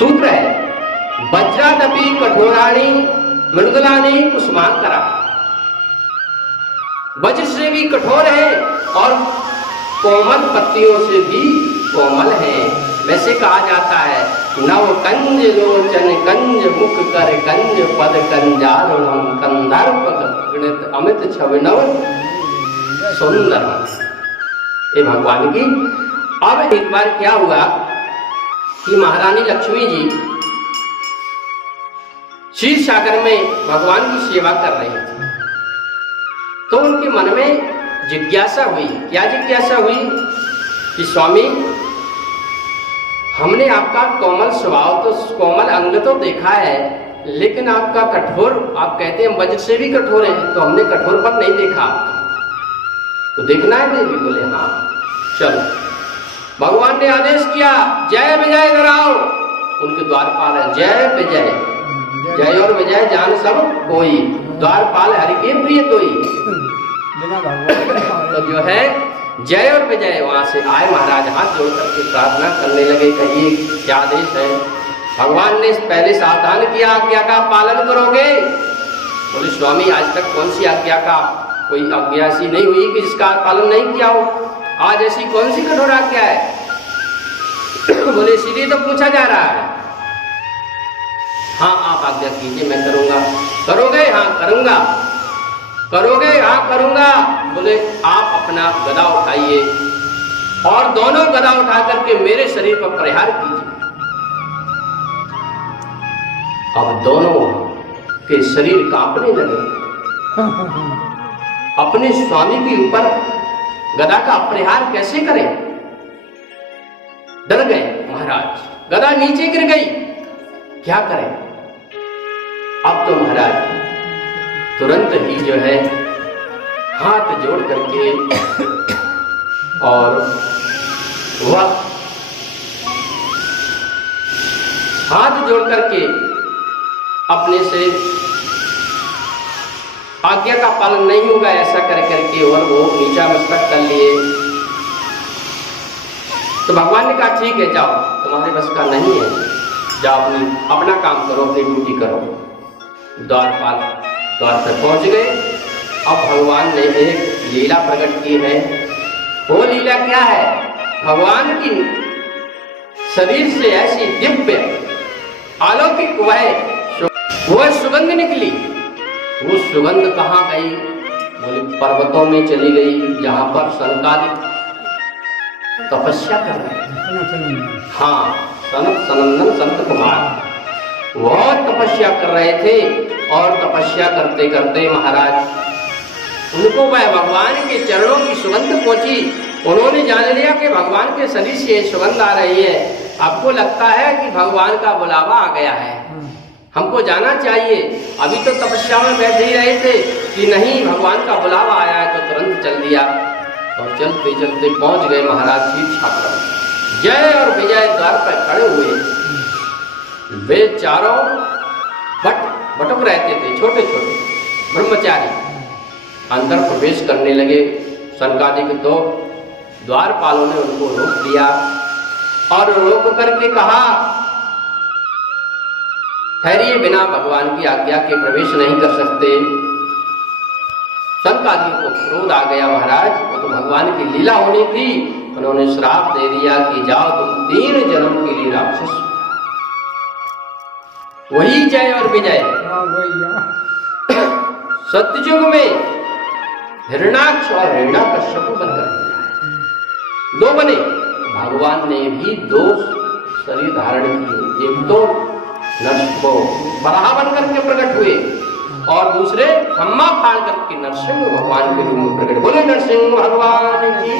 सूत्र है, वज्रादपि कठोराणी मृदुलानि कुसुमाकरा। वज्र से भी कठोर है और कोमल पत्तियों से भी कोमल है। वैसे कहा जाता है, नव कंज लोचन कंज मुख कर कंज पद कंजारुणम कंधर्प गणित अमित छविनव सुंदर। ये भगवान की। अब एक बार क्या हुआ कि महारानी लक्ष्मी जी क्षीर सागर में भगवान की सेवा कर रही थी, तो उनके मन में जिज्ञासा हुई। क्या जिज्ञासा हुई कि स्वामी, हमने आपका कोमल स्वभाव तो कोमल अंग तो देखा है, लेकिन आपका कठोर, आप कहते हैं वज्र से भी कठोर है, तो हमने कठोर पर नहीं देखा आपका, तो देखना है देवी। बोले हाँ चलो। भगवान ने आदेश किया, जय विजय कराओ। उनके द्वारपाल है, जय विजय, जय और विजय जान सब कोई, द्वारपाल हरि के प्रिय कोई। तो जो है जय और विजय वहां से आए। महाराज हाथ जोड़ करके प्रार्थना करने लगे, कहिए क्या आदेश है। भगवान ने पहले सावधान किया, आज्ञा का पालन करोगे। बोले स्वामी, आज तक कौन सी आज्ञा का, कोई आज्ञा ऐसी नहीं हुई कि जिसका पालन नहीं किया हो। आज ऐसी कौन सी कठोर आज्ञा है। बोले सीधे तो पूछा जा रहा है। हाँ आप आज्ञा कीजिए, मैं करूंगा। करोगे? हाँ करूंगा। करोगे? हाँ करूंगा। बोले आप अपना गदा उठाइए और दोनों गदा उठा करके मेरे शरीर पर प्रहार कीजिए। अब दोनों के शरीर कांपने लगे। अपने स्वामी के ऊपर गदा का प्रहार कैसे करें, डर गए महाराज। गदा नीचे गिर गई, क्या करें। अब तो महाराज तुरंत ही जो है हाथ जोड़ करके और वह हाथ जोड़ करके अपने से आज्ञा का पालन नहीं होगा ऐसा कर करके और वो नीचा मस्तक कर लिए। तो भगवान ने कहा ठीक है जाओ, तुम्हारे बस का नहीं है, जाओ अपना काम करो, अपनी ड्यूटी करो। द्वारपाल द्वार पर पहुंच गए। अब भगवान ने एक लीला प्रकट की है। वो लीला क्या है, भगवान की शरीर से ऐसी दिव्य अलौकिक वह सुगंध निकली। वो सुगंध कहाँ गई, बोले पर्वतों में चली गई, जहां पर सनकादिक तपस्या कर रहे हैं। हाँ, सनत सनंदन संत कुमार बहुत तपस्या कर रहे थे। और तपस्या करते करते महाराज उनको वह भगवान के चरणों की सुगंध पहुंची। उन्होंने जान लिया कि भगवान के शरीर से सुगंध आ रही है। आपको लगता है कि भगवान का बुलावा आ गया है, हमको जाना चाहिए। अभी तो तपस्या में बैठ ही रहे थे कि नहीं भगवान का बुलावा आया है, तो तुरंत चल दिया और चलते चलते पहुंच गए महाराज क्षीर सागर। जय और विजय द्वार पर खड़े हुए। वे चारों बटुक रहते थे, छोटे छोटे ब्रह्मचारी अंदर प्रवेश करने लगे। सनकादिक तो द्वारपालों ने उनको रोक दिया और रोक करके कहा, ठहरिए, बिना भगवान की आज्ञा के प्रवेश नहीं कर सकते। सनकादियों को क्रोध आ गया, महाराज वो तो भगवान की लीला होनी थी। उन्होंने श्राप दे दिया कि जाओ तुम 3 जन्म के लिए राक्षस। वही जय और विजय सत्ययुग में हिरण्याक्ष और हिरण्याकश्यप बनकर दिया है। 2 बने। भगवान ने भी 2 शरीर धारण किए। एक तो नरसिंह बराह बन करके प्रकट हुए और दूसरे खम्मा फाड़ करके नरसिंह भगवान के रूप में प्रकट। बोले नरसिंह भगवान की।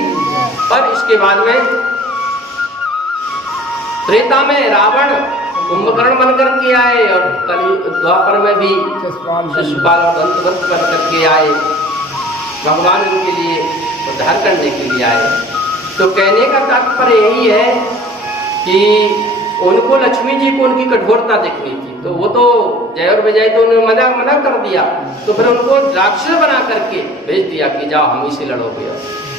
पर इसके बाद में त्रेता में रावण कुंभकर्ण बन करके आए और कली द्वापर में भी शिशुपाल और दंतवत बन करके आए। भगवान उनके लिए उद्धार करने के लिए आए। तो कहने का तात्पर्य यही है कि उनको लक्ष्मी जी को उनकी कठोरता देखनी थी, तो वो तो जय और विजय तो उन्होंने मना कर दिया। तो फिर उनको राक्षस बना करके भेज दिया कि जाओ हम ही से लड़ोगे।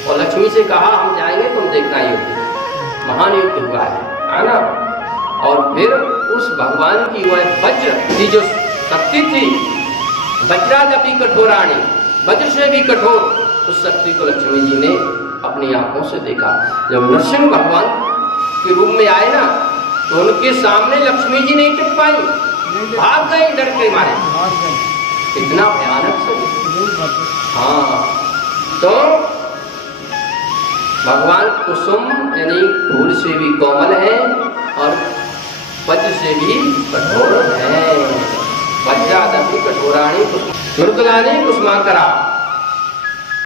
और लक्ष्मी से कहा हम जाएंगे, तुम देखना युद्ध, महान युद्ध हुआ है ना। और फिर भगवान की वह वज्र की जो शक्ति थी, वज्रादपि कठोराणी, वज्र से भी कठोर, उस शक्ति को लक्ष्मी जी ने अपनी आंखों से देखा। जब नरसिंह भगवान के रूप में आए ना, तो उनके सामने लक्ष्मी जी नहीं टिक पाई, भाग गए डर के मारे। इतना भयानक सब। हाँ, तो भगवान कुसुम यानी फूल से भी कोमल है और वज्र से भी कठोर है। वज्रादपि कठोराणी मृदुलानी कुसुमाकरा।